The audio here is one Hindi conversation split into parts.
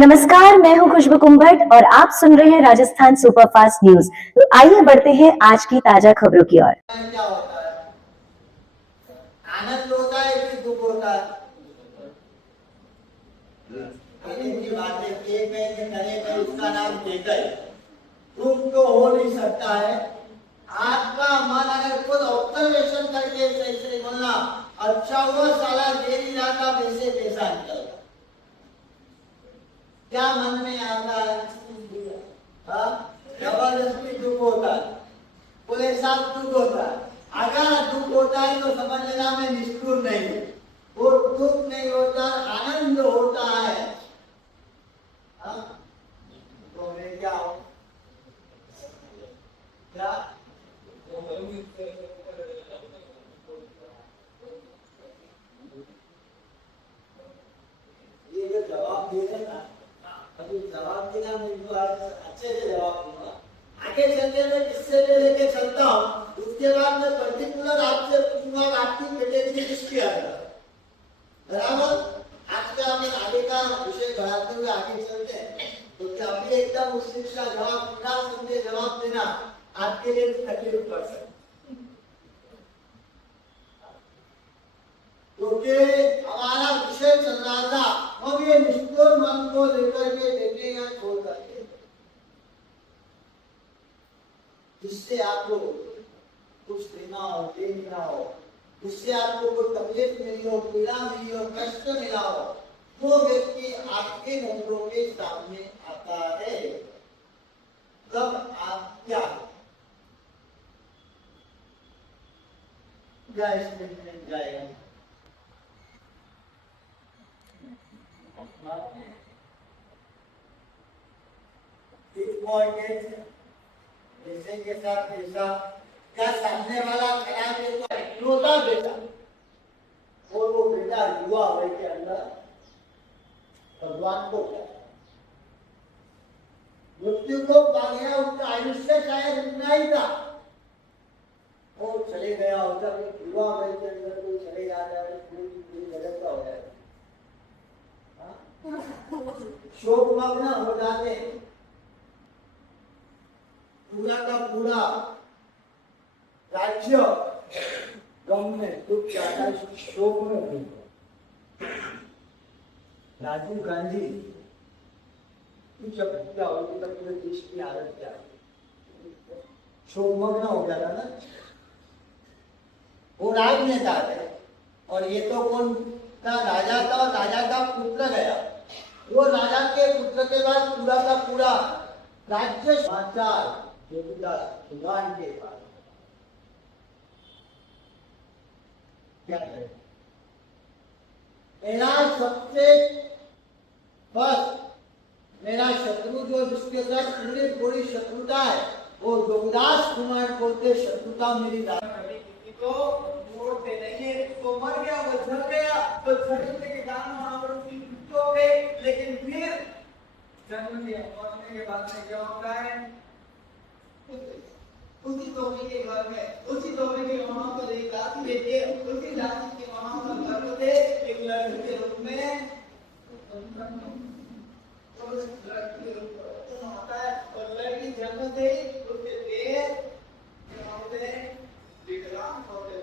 नमस्कार, मैं हूं खुशबू कुंभट और आप सुन रहे हैं राजस्थान सुपरफास्ट न्यूज। तो आइए बढ़ते हैं आज की ताजा खबरों की ओर। क्या होता है? आनंद होता है कि दुख होता है? की बातें किए गए थे, करे गए, उसका नाम देता है। दुख तो हो नहीं सकता है। आपका मन अगर खुद ऑब्जर्वेशन करके सही सही बोलना, अच्छा हुआ साला देरी रात आप ऐसे पैसा निकल क्या मन में आता है? जबरदस्ती दुख होता है, बोले साहब दुख होता है। अगर दुख होता है तो समझ लेना मैं निष्ठुर नहीं हूं। वो दुख नहीं होता, आनंद होता है। तो मैं क्या हूं? क्या ये जो जवाब दे रहे ना, अभी जवाब देना मैं इनको अच्छे से जवाब दूंगा। आगे चलते मैं किससे लेके चलता हूँ, उसके बाद मैं पर्टिकुलर आपसे पूछूंगा आपकी कैटेगरी किसकी है। बराबर? आज का हम आगे का विषय बढ़ाते हुए आगे चलते हैं। तो क्या अभी एकदम उस चीज का जवाब बिना समझे जवाब देना आपके लिए तकलीफ पड़ सकती है, क्योंकि हमारा विषय चल रहा था हम ये निष्ठुर मन को लेकर के देखे या छोड़ करके, जिससे आपको कुछ देना हो, दे देना हो, जिससे आपको कोई तकलीफ मिली हो, पीड़ा मिली हो, कष्ट मिला हो, वो व्यक्ति आपके नजरों के सामने आता है। तब आप क्या जाएगा? पैसे के साथ पैसा, क्या सामने वाला खड़ा है तो इकलौता बेटा, और वो बेटा युवा वय के अंदर भगवान को क्या मृत्यु को पा गया, उसका आयुष्य शायद इतना ही था, वो चले गया होता। युवा वय के अंदर कोई चले जाता है तो पूरी जगत का हो जाएगा, शोकमग्न हो जाते, पूरा का पूरा राज्य गम में डूब जाता है, शोक में डूब। राजीव गांधी जब क्या होगी तब पूरे देश की हालत क्या होगी? शोकमग्न हो गया था ना। वो राजनेता थे और ये तो कौन था? राजा था, और राजा का पुत्र गया। वो राजा के पुत्र के बाद पूरा का पूरा राज्य समाचार भगवान के पास क्या है? मेरा सबसे बस मेरा शत्रु जो जिसके साथ पूरी पूरी शत्रुता है, वो जोगदास कुमार बोलते शत्रुता मेरी तो वोट दे देंगे, तो मर गया, वो झड़ गया, तो झड़ने के कारण वहां पर उसकी मृत्यु हो गई। लेकिन फिर जन्म लिया, मरने के बाद में क्या होता है? उसी टोपी के घर में, उसी टोपी के वहां पर एक राशि देते, उसी राशि के वहां पर घर थे एक लड़की के रूप में, तो उस लड़की के रूप में होता है, और लड़की जन्म से उसके पैर क्या होते हैं? विकलांग होते हैं,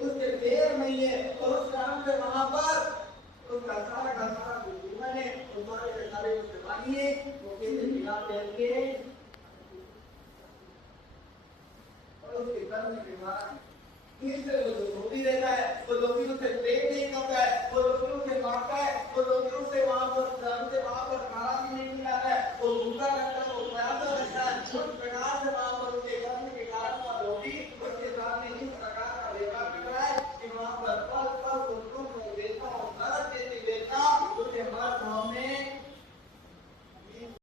उसके पैर नहीं है, और उस कारण से वहां पर उसका सारा जीवन है, उसके सारे बीमारी है, वो कैसे बिना पैर के उसके कर्म के बाद फिर से वो जो धोती रहता है, वो धोती उससे